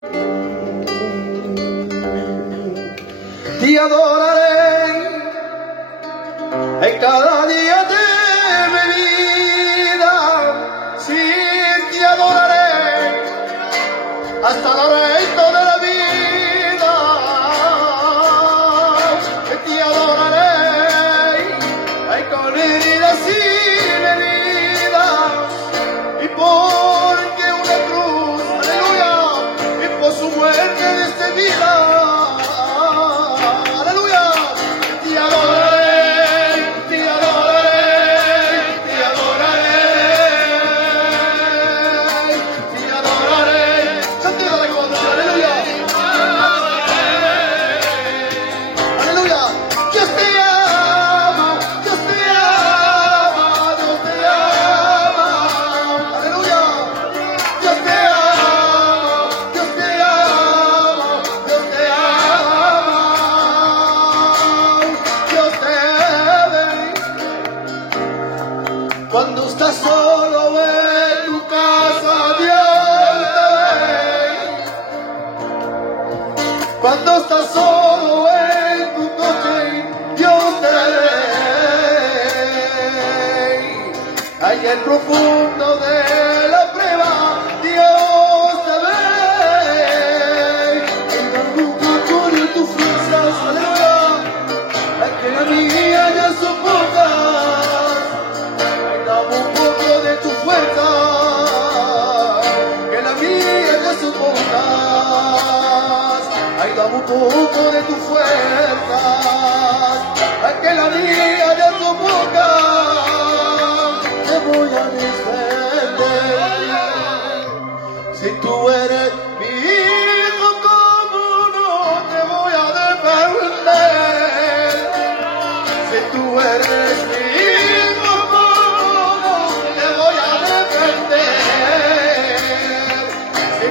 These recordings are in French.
Te adoraré en cada día de mi vida. Sí, te adoraré hasta el resto de la vida. Te adoraré con heridas sin heridas. Y porque una cruz, aleluya, y por su muerte de esta vida. Cuando estás solo en tu casa, Dios te ve. Cuando estás solo en tu coche, Dios te ve. Allá en profundo de la prueba, Dios te ve. En un poco de tus fuerzas, aleluya, a que la mía ya soporta. Un poco de tu fuerza, que la mía ya soportas. Ay, dame un poco de tu fuerza, que la mía ya soportas. Te voy a defender. Si tú eres mi hijo, ¿cómo no te voy a defender? Si tú eres mi hijo,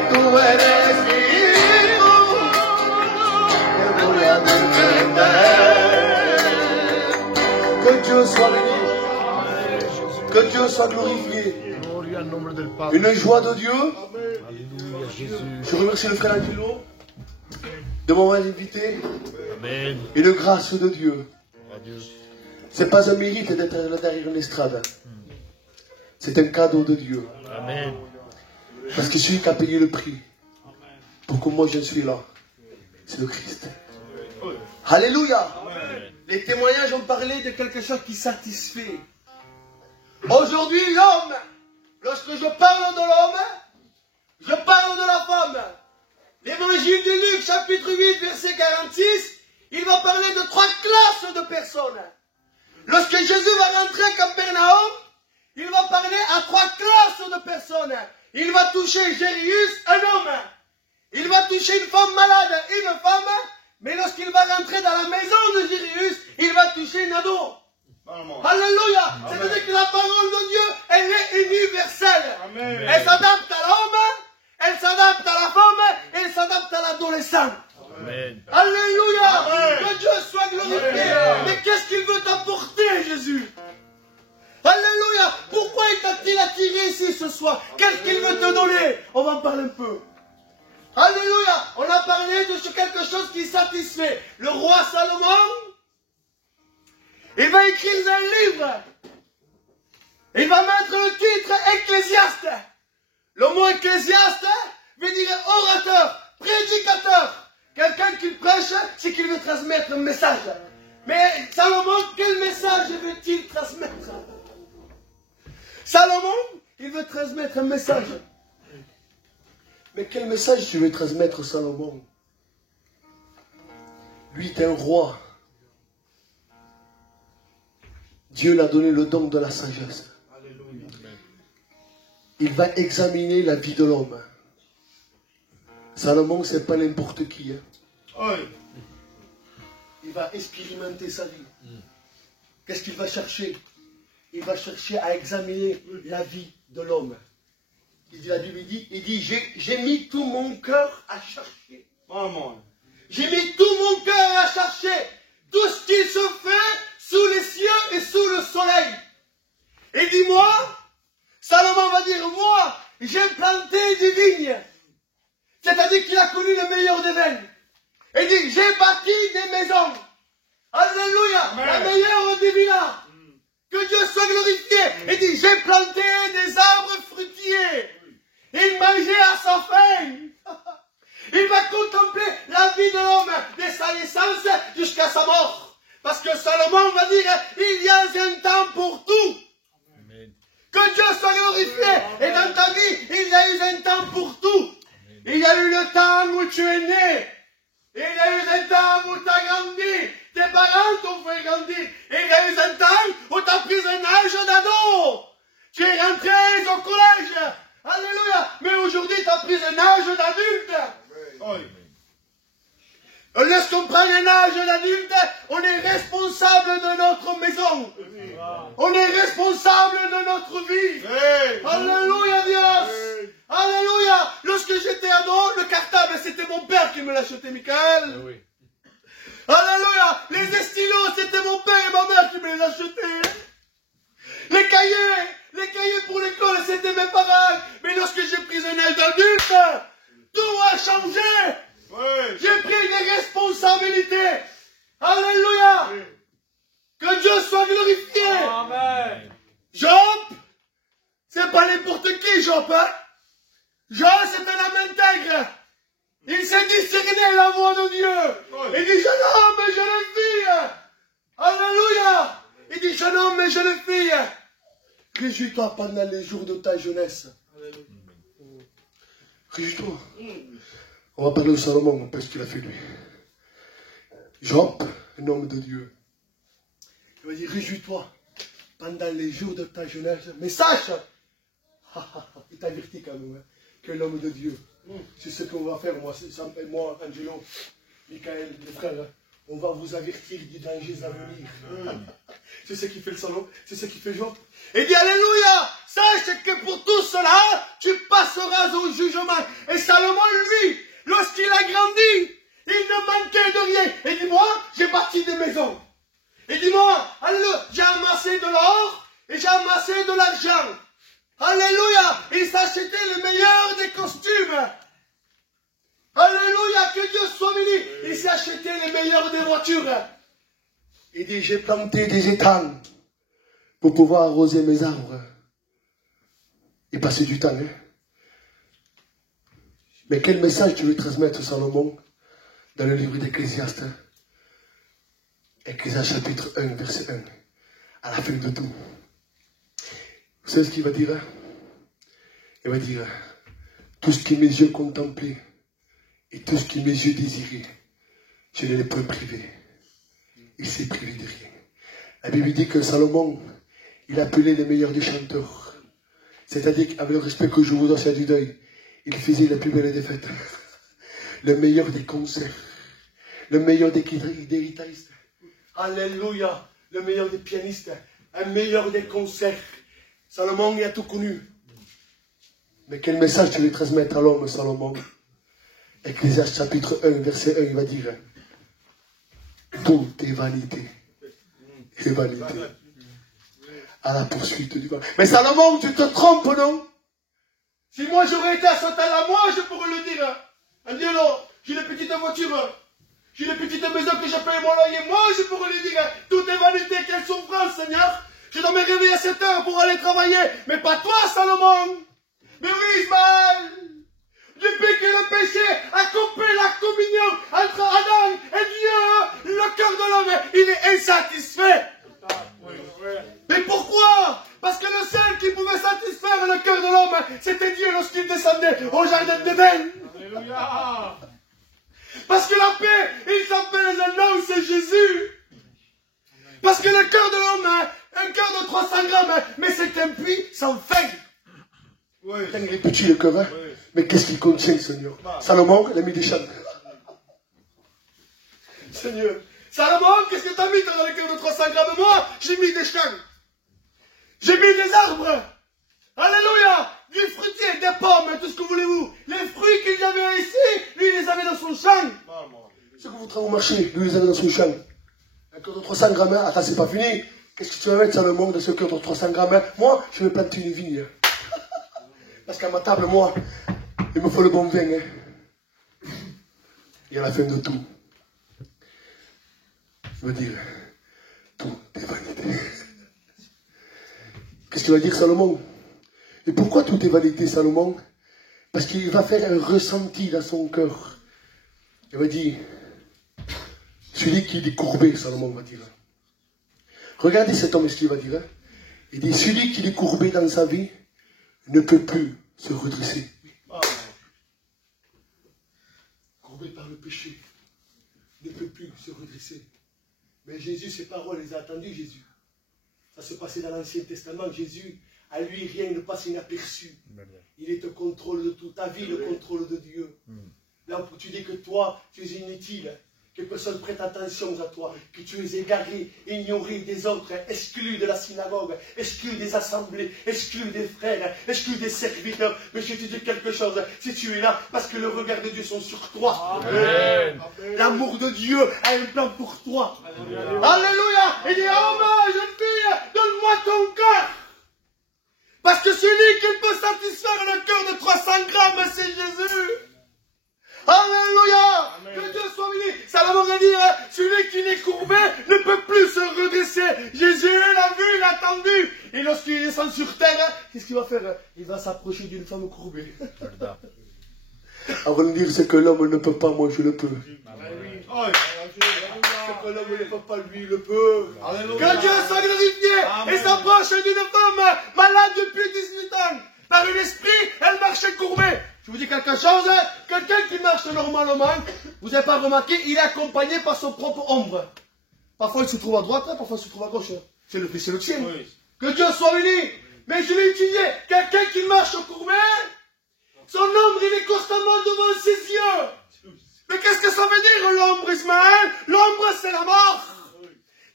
tú eres mi hijo, te voy a defender. Que Dieu soit béni, que Dieu soit glorifié. Une joie de Dieu. Je remercie le frère Angelo de m'avoir invité. Une grâce de Dieu. C'est pas un mérite d'être là derrière une estrade. C'est un cadeau de Dieu. Amen. Parce que celui qui a payé le prix pour que moi je suis là, c'est le Christ. Alléluia. Les témoignages ont parlé de quelque chose qui satisfait. Aujourd'hui, l'homme, lorsque je parle de l'homme, je parle de la femme. L'évangile de Luc, chapitre 8, verset 46, il va parler de 3 classes de personnes. Lorsque Jésus va rentrer à Capernaum, il va parler à 3 classes de personnes. Il va toucher Jairus, un homme. Il va toucher une femme malade, une femme. Mais lorsqu'il va rentrer dans la maison de Jairus, il va toucher une ado. Alléluia. C'est-à-dire que la parole de Dieu, elle est universelle. Amen. Elle s'adapte à l'homme, elle s'adapte à la femme, elle s'adapte à l'adolescent. Alléluia. Que Dieu soit glorifié. Mais qu'est-ce qu'il veut t'apporter, Jésus? Alléluia. Pourquoi t'a-t-il attiré ici ce soir? Qu'est-ce qu'il veut te donner? On va en parler un peu. Alléluia. On a parlé de quelque chose qui satisfait. Le roi Salomon, il va écrire un livre. Il va mettre le titre Ecclésiaste. Le mot Ecclésiaste veut dire orateur, prédicateur. Quelqu'un qui prêche, c'est qu'il veut transmettre un message. Mais Salomon, quel message veut-il transmettre? Salomon, il veut transmettre un message. Mais quel message tu veux transmettre, Salomon? Lui est un roi. Dieu l'a donné le don de la sagesse. Il va examiner la vie de l'homme. Salomon, c'est pas n'importe qui. Hein. Il va expérimenter sa vie. Qu'est-ce qu'il va chercher? Il va chercher à examiner la vie de l'homme. La Bible dit, j'ai mis tout mon cœur à chercher. J'ai mis tout mon cœur à chercher tout ce qui se fait sous les cieux et sous le soleil. Et dis-moi, Salomon va dire, moi, j'ai planté des vignes. C'est-à-dire qu'il a connu le meilleur des vins. Et il dit, j'ai bâti des maisons. Alléluia. Amen. La meilleure des villas. Que Dieu soit glorifié. Il dit, j'ai planté des arbres fruitiers. Il mangeait à sa faim. Il va contempler la vie de l'homme de sa naissance jusqu'à sa mort. Parce que Salomon va dire, il y a un temps pour tout. Amen. Que Dieu soit glorifié. Et dans ta vie, il y a eu un temps pour tout. Il y a eu le temps où tu es né. Il y a eu un temps où tu as grandi. Tes parents t'ont fait grandir. Et il y a eu un temps où tu as pris un âge d'ado. Tu es rentré au collège. Alléluia. Mais aujourd'hui, tu as pris un âge d'adulte. Lorsqu'on prend un âge d'adulte, on est responsable de notre maison. On est responsable de notre vie. Alléluia, Dieu. Alléluia. Lorsque j'étais ado, le cartable, c'était mon père qui me l'achetait, Michael. Alléluia. Les stylos, c'était mon père et ma mère qui me les achetaient. Les cahiers pour l'école, c'était mes parents. Mais lorsque j'ai pris un âge d'adulte, tout a changé. J'ai pris des responsabilités. Alléluia. Que Dieu soit glorifié. Amen. Job, c'est pas n'importe qui, Job. Hein? Job, c'est un homme intègre. Il s'est discerné la voix de Dieu. Il dit, jeune homme et jeune fille. Alléluia. Il dit, jeune homme et jeune fille. Réjouis-toi pendant les jours de ta jeunesse. Réjouis-toi. On va parler de Salomon, on peut ce qu'il a fait lui. Job, un homme de Dieu. Il va dire, réjouis-toi pendant les jours de ta jeunesse. Mais sache, il t'avertit quand même, hein, que l'homme de Dieu. C'est ce qu'on va faire, moi, Angelo, Michael, les frères. On va vous avertir des dangers à venir. C'est ce qui fait le Salomon, c'est ce qui fait Job. Et dit, alléluia, sache que pour tout cela, tu passeras au jugement. Et Salomon, lui, lorsqu'il a grandi, il ne manquait de rien. Et dis-moi, j'ai bâti des maisons. Et dis-moi, alléluia, j'ai amassé de l'or et j'ai amassé de l'argent. Alléluia, il s'achetait le meilleur des costumes. Alléluia, que Dieu soit béni. Il s'est acheté les meilleurs des voitures. Il dit, j'ai planté des étangs pour pouvoir arroser mes arbres. Il passait du temps, hein. Mais quel message tu veux transmettre, Salomon, dans le livre d'Ecclésiaste? Ecclésiaste chapitre 1, verset 1. À la fin de tout. Vous savez ce qu'il va dire? Hein? Il va dire, tout ce que mes yeux contemplaient, et tout ce que mes yeux désiraient, je ne l'ai point privé. Il s'est privé de rien. La Bible dit que Salomon, il appelait les meilleurs des chanteurs. C'est-à-dire qu'avec le respect que je vous dois, c'est du deuil, il faisait la plus belle des fêtes. Le meilleur des concerts. Le meilleur des guitaristes. Alléluia. Le meilleur des pianistes. Un meilleur des concerts. Salomon, il a tout connu. Mais quel message tu veux transmettre à l'homme, Salomon? Ecclésiaste chapitre 1, verset 1, il va dire, tout est vanité et vanité à la poursuite du vent. Mais Salomon, tu te trompes, non? Si moi j'aurais été à ce temps-là, moi je pourrais le dire. Angelo, j'ai des petites voitures, j'ai des petites maisons que j'ai payé mon loyer, moi je pourrais lui dire, tout est vanité, quelle souffrance, Seigneur. Je dois me réveiller à 7 heures pour aller travailler, mais pas toi, Salomon. Mais oui, Ismaël. Depuis que le péché a coupé la communion entre Adam et Dieu, le cœur de l'homme, il est insatisfait. Mais pourquoi? Parce que le seul qui pouvait satisfaire le cœur de l'homme, c'était Dieu lorsqu'il descendait au jardin d'Éden. Parce que la paix, il s'appelle un homme, c'est Jésus. Parce que le cœur de l'homme, un cœur de 300 grammes, mais c'est un puits sans fin. Il est petit le cœur, hein? Mais qu'est-ce qu'il contient, Seigneur? Salomon, il a mis des champs. Seigneur, Salomon, qu'est-ce que tu as mis dans le cœur de 300 grammes? Moi, j'ai mis des champs. J'ai mis des arbres. Alléluia. Du fruitier, des pommes, tout ce que voulez-vous. Les fruits qu'il y avait ici, lui, il les avait dans son champ. Ce que vous travaillez au marché, lui, il les avait dans son champ. Un cœur de 300 grammes, hein? Attends, c'est pas fini. Qu'est-ce que tu vas mettre, Salomon, dans ce cœur de 300 grammes, hein? Moi, je vais planter une vigne. Parce qu'à ma table, moi, il me faut le bon vin. Hein. Et à la fin de tout, il va dire, tout est vanité. Qu'est-ce qu'il va dire Salomon? Et pourquoi tout est vanité, Salomon? Parce qu'il va faire un ressenti dans son cœur. Il va dire, celui qui est courbé, Salomon va dire. Regardez cet homme, ce qu'il va dire. Hein? Il dit, celui qui est courbé dans sa vie ne peut plus se redresser. Courbé par le péché, ne peut plus se redresser. Mais Jésus, ses paroles, les a attendues, Jésus. Ça se passait dans l'Ancien Testament. Jésus, à lui, rien ne passe inaperçu. Il est au contrôle de tout. Ta vie, le contrôle de Dieu. Là où tu dis que toi, tu es inutile, que personne prête attention à toi, que tu es égaré, ignoré des autres, exclu de la synagogue, exclu des assemblées, exclu des frères, exclu des serviteurs. Mais je te dis quelque chose, si tu es là, parce que le regard de Dieu sont sur toi. L'amour de Dieu a un plan pour toi. Alléluia. Il dit, oh ma jeune fille, donne-moi ton cœur. Parce que celui qui peut satisfaire le cœur de 300 grammes, c'est Jésus. Alléluia. Que Dieu soit béni. Salomon a dit, celui qui est courbé ne peut plus se redresser. Jésus l'a vu, il l'a attendu. Et lorsqu'il descend sur terre, qu'est-ce qu'il va faire? Il va s'approcher d'une femme courbée. Avant de dire ce que l'homme ne peut pas, moi je le peux. Ce que l'homme ne peut pas, lui le peut. Que Dieu soit glorifié. Et s'approche d'une femme malade depuis 18 ans. Par l'esprit, elle marchait courbée. Je vous dis quelque chose, quelqu'un qui marche normalement, vous n'avez pas remarqué, il est accompagné par son propre ombre. Parfois il se trouve à droite, parfois il se trouve à gauche. C'est le tien. Oui. Que Dieu soit béni. Mais je vais utiliser quelqu'un qui marche courbé, son ombre il est constamment devant ses yeux. Mais qu'est-ce que ça veut dire l'ombre, Ismaël? L'ombre c'est la mort.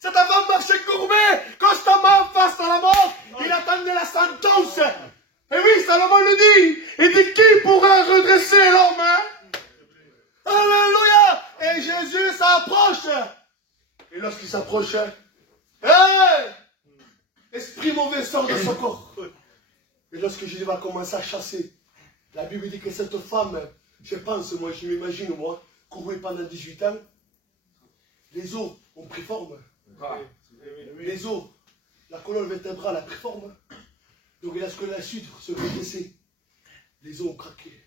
Cette femme marchait courbée, constamment face à la mort. Il attendait la sentence. Et oui, Salomon le dit. Il dit, qui pourra redresser l'homme, hein? Alléluia. Et Jésus s'approche. Et lorsqu'il s'approche, esprit mauvais sort de son corps. Et lorsque Jésus va commencer à chasser, la Bible dit que cette femme, je pense, moi, je m'imagine, moi, courait pendant 18 ans, les os ont pris forme. Les os, la colonne vertébrale a pris forme. Donc lorsque la suite se redressait, les os ont craqué.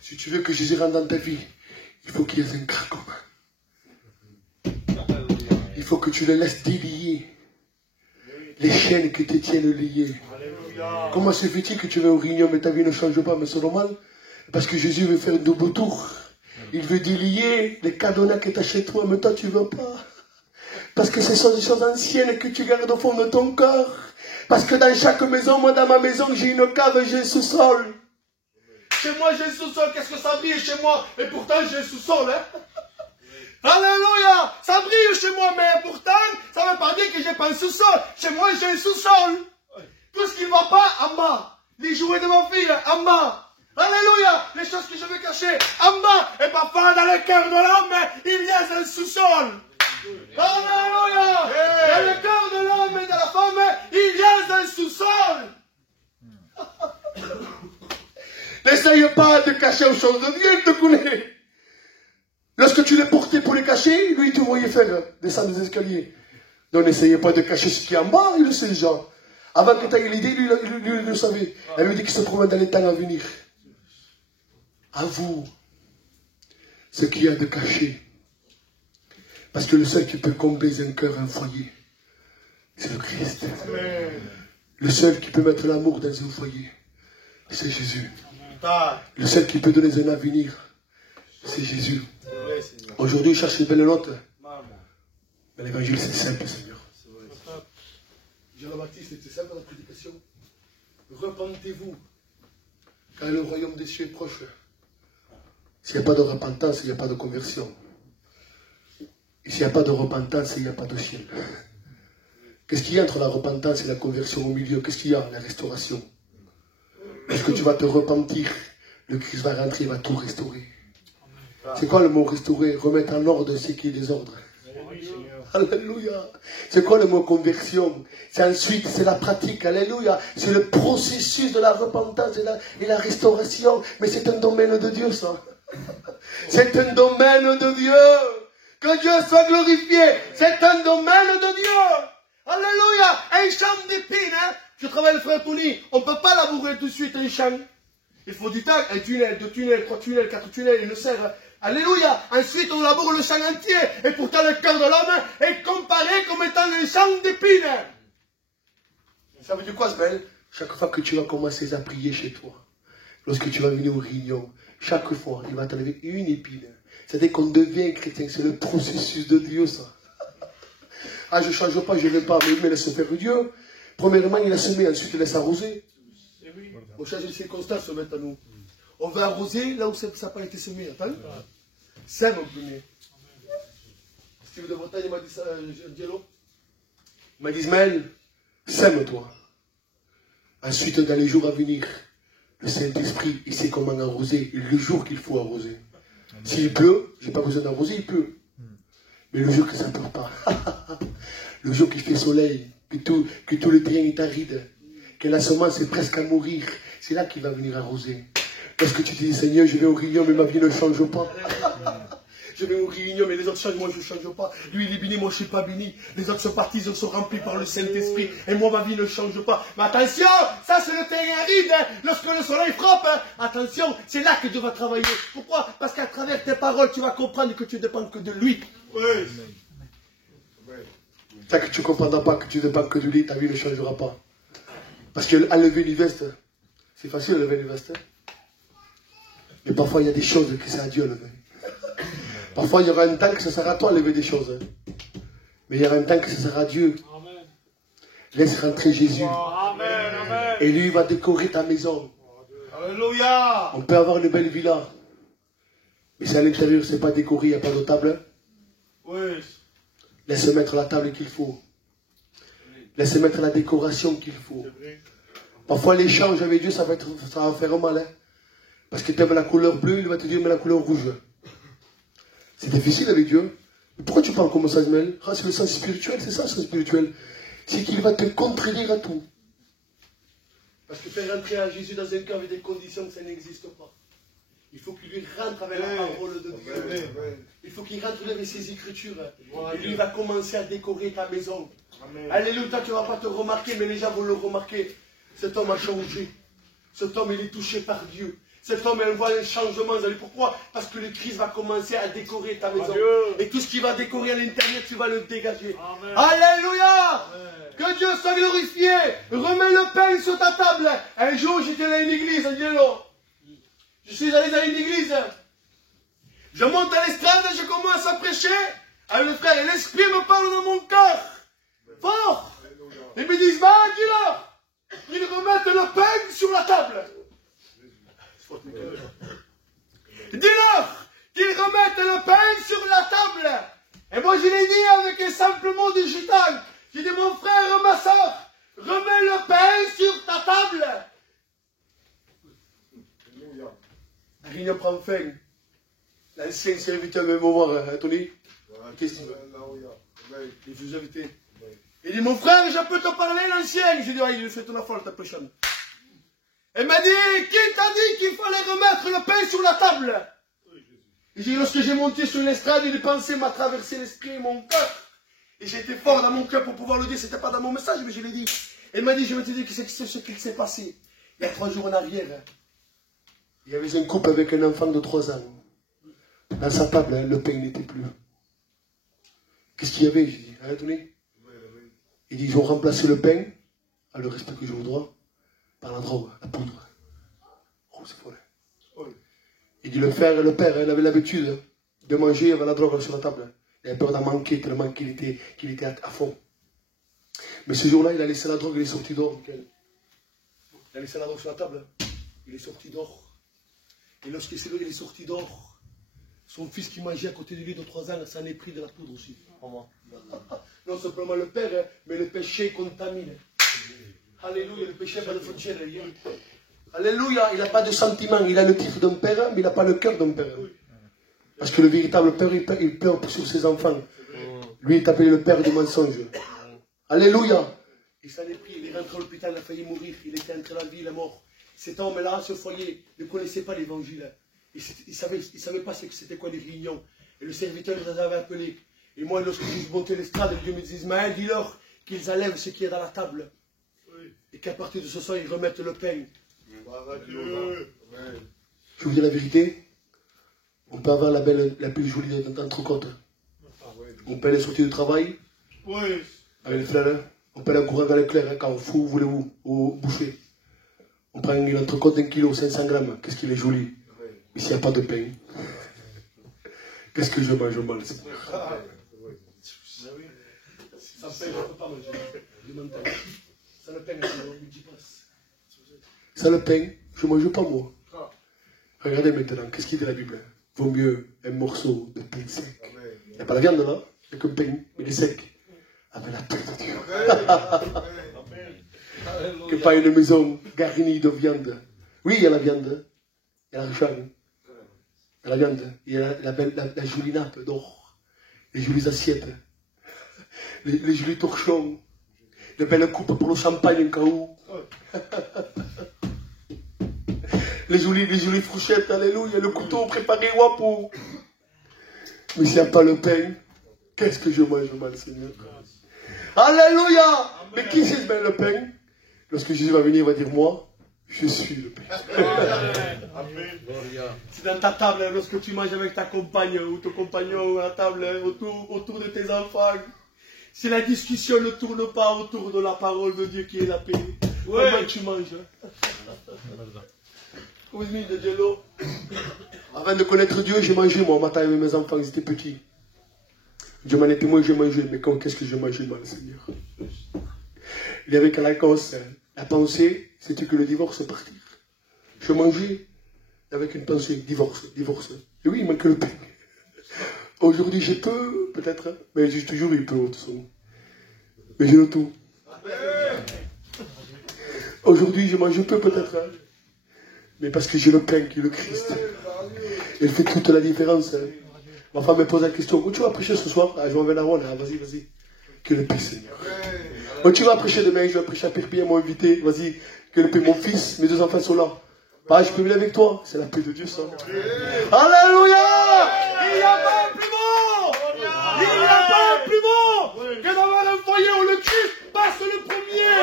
Si tu veux que Jésus rentre dans ta vie, il faut qu'il y ait un craquement. Il faut que tu le laisses délier les chaînes qui te tiennent liées. Comment se fait-il que tu vas au réunion mais ta vie ne change pas, mais c'est normal? Parce que Jésus veut faire un double tour. Il veut délier les cadenas que tu as chez toi, mais toi tu ne veux pas. Parce que ce sont des choses anciennes que tu gardes au fond de ton cœur. Parce que dans chaque maison, moi dans ma maison, j'ai une cave, j'ai un sous-sol. Chez moi, j'ai un sous-sol. Qu'est-ce que ça brille chez moi? Et pourtant, j'ai un sous-sol. Hein? Alléluia! Ça brille chez moi, mais pourtant, ça ne veut pas dire que j'ai pas un sous-sol. Chez moi, j'ai un sous-sol. Tout ce qui ne va pas, en bas. Les jouets de ma fille, en bas. Alléluia! Les choses que je veux cacher, en bas. Et parfois, dans le cœur de l'homme, il y a un sous-sol. Alléluia! Dans le cœur de l'homme et de la femme, il y a un sous-sol. N'essaye pas de cacher aux choses de Dieu, il te connaît. Lorsque tu l'es porté pour les cacher, lui, il te voyait faire descendre des escaliers. Donc n'essayez pas de cacher ce qui est en bas, il le sait déjà. Avant que tu aies l'idée, lui, il le savait. Elle lui dit qu'il se promène dans les temps à venir. À vous, ce qu'il y a de caché. Parce que le seul qui peut combler un cœur, un foyer, c'est le Christ. Amen. Le seul qui peut mettre l'amour dans un foyer, c'est Jésus. Le seul qui peut donner un avenir, c'est Jésus. Aujourd'hui, je cherche une belle note. Mais l'évangile, c'est simple, Seigneur. Jean-Baptiste, c'était simple la prédication. Repentez-vous, car le royaume des cieux est proche. S'il n'y a pas de repentance, il n'y a pas de conversion. Et s'il n'y a pas de repentance, il n'y a pas de ciel. Qu'est-ce qu'il y a entre la repentance et la conversion au milieu? Qu'est-ce qu'il y a? La restauration. Lorsque tu vas te repentir, le Christ va rentrer, il va tout restaurer. C'est quoi le mot restaurer? Remettre en ordre ce qui est désordre. Alléluia. C'est quoi le mot conversion? C'est ensuite, c'est la pratique. Alléluia. C'est le processus de la repentance et la restauration. Mais c'est un domaine de Dieu, ça. C'est un domaine de Dieu. Que Dieu soit glorifié. C'est un domaine de Dieu. Alléluia. Un champ d'épines. Hein? Je travaille le frère Tony. On ne peut pas labourer tout de suite un champ. Il faut du temps. Un tunnel, 2 tunnels, 3 tunnels, 4 tunnels, une serre. Alléluia. Ensuite, on laboure le champ entier. Et pourtant, le cœur de l'homme est comparé comme étant un champ d'épines. Ça veut dire quoi, Smaël? Chaque fois que tu vas commencer à prier chez toi, lorsque tu vas venir aux réunions, chaque fois, il va t'enlever une épine. C'est-à-dire qu'on devient chrétien. C'est le processus de Dieu, ça. Ah, je ne change pas, je n'aime pas, mais laisse faire Dieu. Premièrement, il a semé, ensuite il laisse arroser. On change les circonstances maintenant. On va arroser là où ça n'a pas été semé. Attends. Sème au premier. Steve de Bretagne, il m'a dit ça, Diallo. Il m'a dit, Ismaël, sème-toi. Ensuite, dans les jours à venir, le Saint-Esprit, il sait comment arroser le jour qu'il faut arroser. S'il pleut, je n'ai pas besoin d'arroser, il pleut. Mais le jour que ça ne pleut pas, le jour qu'il fait soleil, que tout le terrain est aride, que la semence est presque à mourir, c'est là qu'il va venir arroser. Lorsque tu te dis, Seigneur, je vais aux réunions, mais ma vie ne change pas. Je vais aux réunions, mais les autres changent, moi je ne change pas. Lui, il est béni, moi je ne suis pas béni. Les autres se baptisent, ils sont remplis par le Saint-Esprit. Et moi, ma vie ne change pas. Mais attention, ça c'est le terrain aride. Hein. Lorsque le soleil frappe, hein. Attention, c'est là que Dieu va travailler. Pourquoi? Parce qu'à travers tes paroles, tu vas comprendre que tu ne dépends que de lui. Oui. C'est ça que tu ne comprendras pas que tu ne dépends que de lui, ta vie ne changera pas. Parce qu'à lever une veste, c'est facile de lever une veste. Mais parfois, il y a des choses que c'est à Dieu à lever. Parfois, il y aura un temps que ce sera à toi de lever des choses. Hein. Mais il y aura un temps que ce sera à Dieu. Amen. Laisse rentrer Jésus. Amen, amen. Et lui, il va décorer ta maison. Alléluia. On peut avoir une belle villa. Mais si à l'intérieur, ce n'est pas décoré, il n'y a pas de table. Oui. Laisse mettre la table qu'il faut. Laisse mettre la décoration qu'il faut. Parfois, l'échange avec Dieu, ça va faire mal. Hein. Parce que tu aimes la couleur bleue, il va te dire, mais la couleur rouge. C'est difficile avec Dieu. Mais pourquoi tu parles comme ça, Ismaël? Ah, c'est le sens spirituel, c'est ça, le sens spirituel. C'est qu'il va te contredire à tout. Parce que faire rentrer à Jésus dans un cœur avec des conditions que ça n'existe pas. Il faut qu'il lui rentre avec la parole de Dieu. Il faut qu'il rentre avec ses écritures. Et lui, il va commencer à décorer ta maison. Amen. Alléluia, toi, tu ne vas pas te remarquer, mais les gens vont le remarquer. Cet homme a changé. Cet homme, il est touché par Dieu. Cet homme, il voit un changement. Vous savez pourquoi? Parce que le Christ va commencer à décorer ta maison. Adieu. Et tout ce qui va décorer à l'intérieur, tu vas le dégager. Amen. Alléluia. Amen. Que Dieu soit glorifié. Remets le pain sur ta table. Un jour, j'étais dans une église, Dieu. Je suis allé dans une église. Je monte à l'estrade, je commence à prêcher. Alors le frère, l'esprit me parle dans mon cœur. Fort. Il me dit, bah, dis-leur. Ils remettent le pain sur la table. Dis-leur qu'ils remettent le pain sur la table. Et moi je l'ai dit avec un simple mot digital. J'ai dit, mon frère, ma soeur, remets le pain sur ta table. La réunion prend fin. L'ancien serviteur veut me voir, Tony. Qu'est-ce qu'il veut? Il vous invite. Il dit, mon frère, je peux te parler, l'ancien. J'ai dit, ouais, il fait la folle, ta prochaine. Elle m'a dit, qui t'a dit qu'il fallait remettre le pain sur la table? Et j'ai dit, lorsque j'ai monté sur l'estrade, une pensée m'a traversé l'esprit et mon cœur. Et j'étais fort dans mon cœur pour pouvoir le dire. C'était pas dans mon message, mais je l'ai dit. Elle m'a dit, je vais te dire ce qu'il s'est passé. Il y a 3 jours en arrière, il y avait un couple avec un enfant de 3 ans. Dans sa table, le pain n'était plus. Qu'est-ce qu'il y avait? J'ai dit, attendez. Il dit, ils ont remplacé le pain, à le respect que je vous dois, par la drogue, la poudre. Oh, c'est fort. Il dit, le père, il avait l'habitude de manger avec la drogue sur la table. Il avait peur d'en manquer, tellement qu'il était à fond. Mais ce jour-là, il a laissé la drogue, il est sorti dehors. Il a laissé la drogue sur la table. Il est sorti dehors. Et lorsqu'il est sorti dehors, son fils qui mangeait à côté de lui de 3 ans, ça en est pris de la poudre aussi. Non seulement le père, mais le péché contamine. Alléluia, le péché n'a pas de frontière. Alléluia, il n'a pas de sentiment. Il a le titre d'un père, mais il n'a pas le cœur d'un père. Parce que le véritable père, il pleure sur ses enfants. Lui, il est appelé le père du mensonge. Alléluia. Et ça l'est pris, il est rentré à l'hôpital, il a failli mourir. Il était entre la vie et la mort. Cet homme-là, ce foyer, ne connaissait pas l'évangile. ils ne savaient pas c'était quoi les réunions. Et le serviteur les avait appelés. Et moi, lorsque je montais l'estrade, Dieu me dit, Ismaël, dis-leur qu'ils enlèvent ce qui est dans la table. Et qu'à partir de ce soir, ils remettent le pain. Je vous dis la vérité, on peut avoir la plus jolie d'entrecôte. On peut aller sortir du travail, avec les fleurs, on peut aller en courant dans l'éclair, quand vous voulez-vous, au boucher. On prend une entrecôte d'1 kilo, 500 grammes, qu'est-ce qu'il est joli. Mais s'il n'y a pas de pain, qu'est-ce que je mange mal, Seigneur? Ça pain, je ne peux pas manger. Ça le pain, ça le pain, je ne mange pas moi. Regardez maintenant, qu'est-ce qu'il dit la Bible? Vaut mieux un morceau de pain sec. Il n'y a pas la viande là, il n'y a que le pain, mais il est sec. Avec la paix de Dieu. Que pas une maison garnie de viande. Oui, il y a la viande, il y a l'argent, il y a la viande, il y a la jolie nappe d'or, les jolies assiettes, les jolis torchons, les belles coupes pour le champagne en cas où. Les jolies fourchettes, alléluia, le couteau préparé wapo. Mais s'il n'y a pas le pain, qu'est-ce que je mange mal, Seigneur? Alléluia! Mais qui c'est bien le pain? Lorsque Jésus va venir, il va dire, moi, je suis le pain. C'est dans ta table, lorsque tu manges avec ta compagne ou ton compagnon à la table, autour de tes enfants. Si la discussion ne tourne pas autour de la parole de Dieu qui est la paix, comment tu manges? Avant de connaître Dieu, j'ai mangé, moi, matin avec mes enfants, ils étaient petits. Dieu m'en est témoin, j'ai mangé, mais qu'est-ce que je mangeais mal, Seigneur? Il y avait qu'à la cause, la pensée, c'était que le divorce partir. Je mangeais avec une pensée, divorce. Et oui, il manque le pain. Aujourd'hui, j'ai peu, peut-être, mais j'ai toujours eu peu, de toute façon. Mais j'ai le tout. Aujourd'hui, je mange peu, peut-être, mais parce que j'ai le pain qui est le Christ. Il fait toute la différence. Ma femme me pose la question, où tu vas prêcher ce soir? Je m'en vais la ronde, vas-y. Que le paix, Seigneur. Où tu vas prêcher demain? Je vais prêcher à Perpignan, mon invité. Vas-y, que le paix, mon fils, mes 2 enfants sont là. Bah, je peux venir avec toi. C'est la paix de Dieu, ça. Alléluia! Il n'y a pas un plus beau! Il n'y a pas un plus beau que d'avoir un foyer où le Christ passe le premier.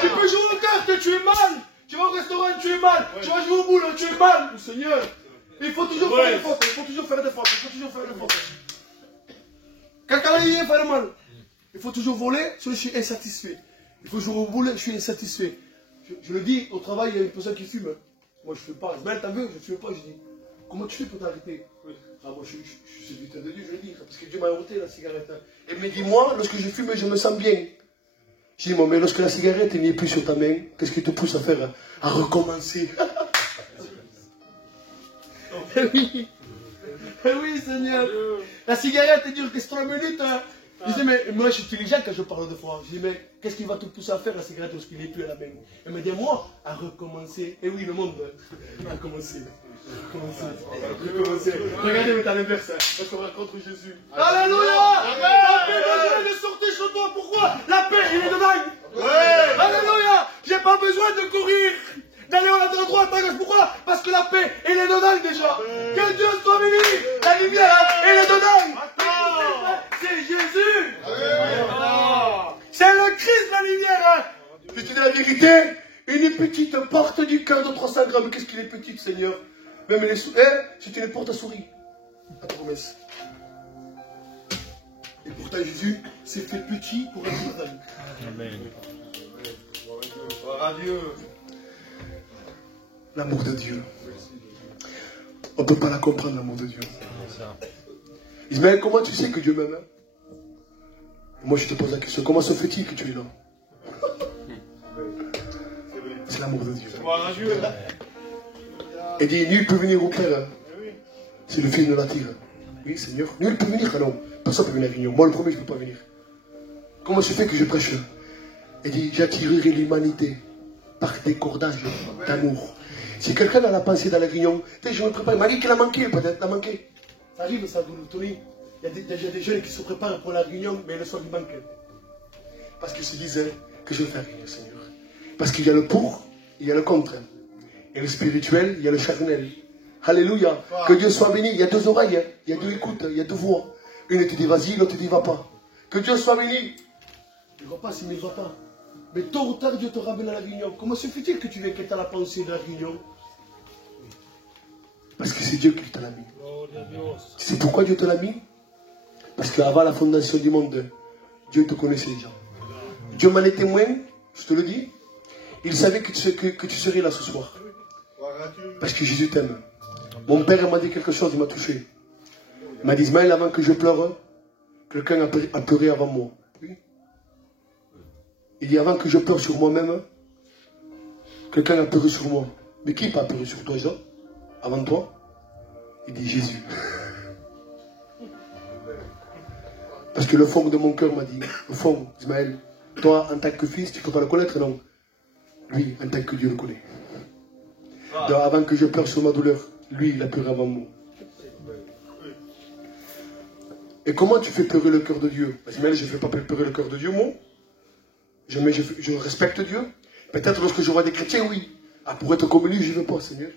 Tu peux jouer au cœur, tu es mal. Tu vas au restaurant, tu es mal. Tu vas jouer au boulot, tu es mal. Seigneur, il faut toujours faire des fautes. Quelqu'un a fait le mal. Il faut toujours voler, je suis insatisfait. Il faut jouer au boulot, je suis insatisfait. Je le dis, au travail, il y a une personne qui fume. Moi, je ne fume pas. Mais t'as vu, je ne fume pas. Je dis, comment tu fais pour t'arrêter? Moi, je suis serviteur de Dieu, je le dis. Parce que Dieu m'a ôté la cigarette. Et il me dit, moi, lorsque je fume, je me sens bien. Je dis, moi, mais lorsque la cigarette n'est plus sur ta main, qu'est-ce qui te pousse à faire? À recommencer. Oui. Oui, Seigneur. La cigarette, elle dure que 3 minutes. Je dis, mais moi, je suis intelligent quand je parle de foi. Je dis, mais qu'est-ce qui va te pousser à faire la cigarette lorsqu'il n'est plus à la main? Elle me dit, moi, à recommencer. Et oui, le monde, à recommencer. Regardez maintenant l'inverse, parce qu'on rencontre Jésus. Alléluia! La paix de Dieu est sortie sur toi. Pourquoi? La paix, il est dedans. Alléluia! J'ai pas besoin de courir, d'aller à droite, à gauche. Pourquoi? Parce que la paix, elle est dedans déjà. Que Dieu soit béni. La lumière, elle est dedans. C'est Jésus. C'est le Christ, la lumière. Je te dis la vérité, une petite porte du cœur de 300 grammes. Qu'est-ce qu'il est petite, Seigneur? Même les souris, c'est une porte à souris. La promesse. Et pourtant Jésus s'est fait petit pour être grand. Amen. Gloire à Dieu. L'amour de Dieu. On ne peut pas la comprendre, l'amour de Dieu. Ismaël, comment tu sais que Dieu m'aime? Moi je te pose la question, comment se fait-il que tu es là? C'est l'amour de Dieu. Et dit, nul peut venir au Père si le Fils ne l'attire. Oui, Seigneur, nul peut venir. Non, personne ne peut venir à Avignon. Moi, le premier, je ne peux pas venir. Comment se fait que je prêche? Il dit, j'attirerai l'humanité par des cordages d'amour. Si quelqu'un a la pensée dans la réunion, je me prépare. Il m'a dit qu'il a manqué, peut-être, il a manqué. Ça arrive, ça, Tony. Il y a des jeunes qui se préparent pour la réunion, mais le soir, ils manquent. Parce qu'ils se disent que je vais faire réunion, Seigneur. Parce qu'il y a le pour, il y a le contre. Il y a le spirituel, il y a le charnel. Alléluia. Que Dieu soit béni. Il y a deux oreilles, hein. Il y a deux écoutes, il y a deux voix. Une te dit vas-y, l'autre te dit va pas. Que Dieu soit béni. Il ne va pas s'il ne va pas. Mais tôt ou tard, Dieu te ramène à la réunion. Comment se fait-il que tu viens que tu as la pensée de la réunion? Parce que c'est Dieu qui te l'a mis. Tu sais pourquoi Dieu te l'a mis? Parce qu'avant la fondation du monde, Dieu te connaissait déjà. Dieu m'en est témoin, je te le dis. Il savait que tu serais là ce soir. Parce que Jésus t'aime. Mon père m'a dit quelque chose, il m'a touché. Il m'a dit, Ismaël, avant que je pleure, quelqu'un a pleuré avant moi. Oui. Il dit, avant que je pleure sur moi-même, quelqu'un a pleuré sur moi. Mais qui n'a pleuré sur toi, Jean? Avant toi? Il dit, Jésus. Parce que le fond de mon cœur m'a dit, au fond, Ismaël, toi, en tant que fils, tu ne peux pas le connaître, non? Lui, en tant que Dieu le connaît. Donc, avant que je pleure sur ma douleur, lui, il a pleuré avant moi. Et comment tu fais pleurer le cœur de Dieu? Ismaël, je ne fais pas pleurer le cœur de Dieu, moi. Je respecte Dieu. Peut-être lorsque je vois des chrétiens, oui. Ah, pour être comme lui, je ne veux pas, Seigneur.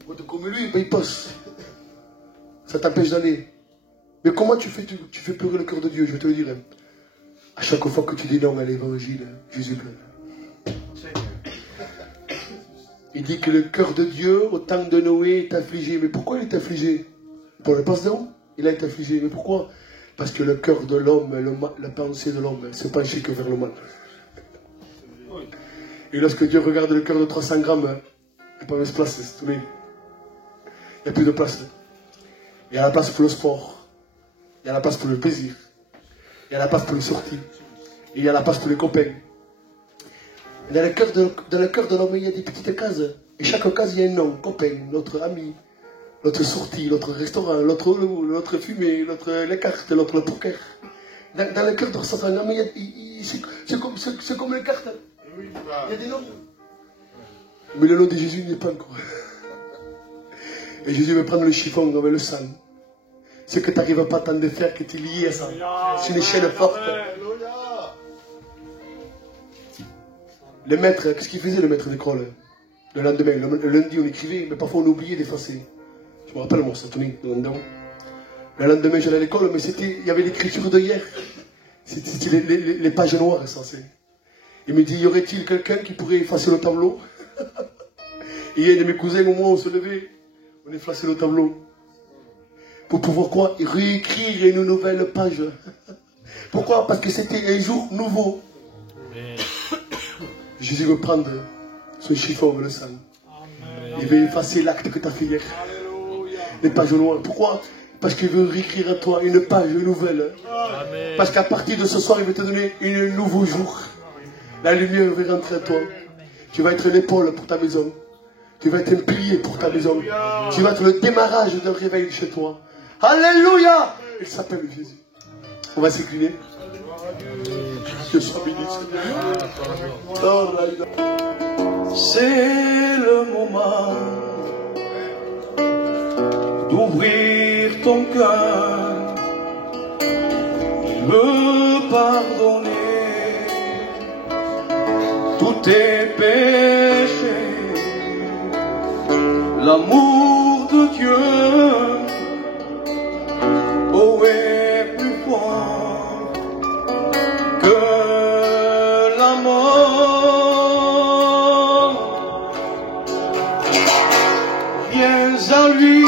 Pour être comme lui, ben, il passe. Ça t'empêche d'aller. Mais comment tu fais pleurer le cœur de Dieu? Je vais te le dire. Hein. À chaque fois que tu dis non à l'évangile, Jésus pleure. Il dit que le cœur de Dieu, au temps de Noé, est affligé. Mais pourquoi il est affligé? Pour le passe-don, il a été affligé. Mais pourquoi? Parce que le cœur de l'homme, la pensée de l'homme, se penche que vers le mal. Et lorsque Dieu regarde le cœur de 300 grammes, il n'y a pas de place, c'est tout. Il n'y a plus de place. Il y a la place pour le sport. Il y a la place pour le plaisir. Il y a la place pour les sorties. Et il y a la place pour les copains. Dans le cœur de l'homme, il y a des petites cases. Et chaque case, il y a un nom. Copain, notre ami, notre sortie, notre restaurant, notre fumée, les cartes, notre poker. Dans le cœur de certains hommes, c'est comme les cartes. Il y a des noms. Mais le nom de Jésus n'est pas encore. Et Jésus veut prendre le chiffon avec le sang. Ce que tu n'arrives pas à t'en faire, que tu es lié à ça. C'est une chaîne forte. Le maître, qu'est-ce qu'il faisait le maître d'école? Le lendemain, le lundi on écrivait, mais parfois on oubliait d'effacer. Je me rappelle moi, ça tournait le lendemain. Le lendemain j'allais à l'école, mais il y avait l'écriture de hier. C'était les pages noires censées. Il me dit, y aurait-il quelqu'un qui pourrait effacer le tableau? Et il y a un de mes cousins, au moins on se levait, on effaçait le tableau. Pour pouvoir quoi? Réécrire une nouvelle page. Pourquoi? Parce que c'était un jour nouveau. Jésus veut prendre ce chiffon, le sang. Il veut effacer l'acte que tu as fait hier. Les pages noires. Pourquoi? Parce qu'il veut réécrire à toi une page nouvelle. Amen. Parce qu'à partir de ce soir, il veut te donner un nouveau jour. La lumière va rentrer à toi. Tu vas être l'épaule pour ta maison. Tu vas être un pilier pour ta maison. Tu vas être le démarrage d'un réveil chez toi. Alléluia! Il s'appelle Jésus. On va s'incliner. Que soit béni. C'est le moment d'ouvrir ton cœur, me pardonner tous tes péchés. L'amour de Dieu, oh, est plus fort que la mort. Viens à lui,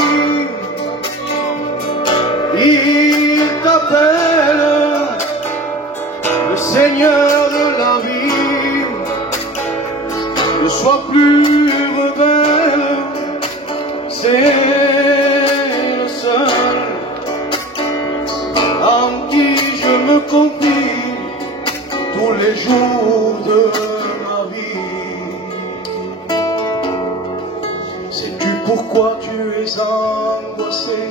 il t'appelle, le Seigneur de la vie. Ne sois plus rebelle, c'est le seul en qui je me confie tous les jours de ma vie. Sais-tu pourquoi tu es angoissé?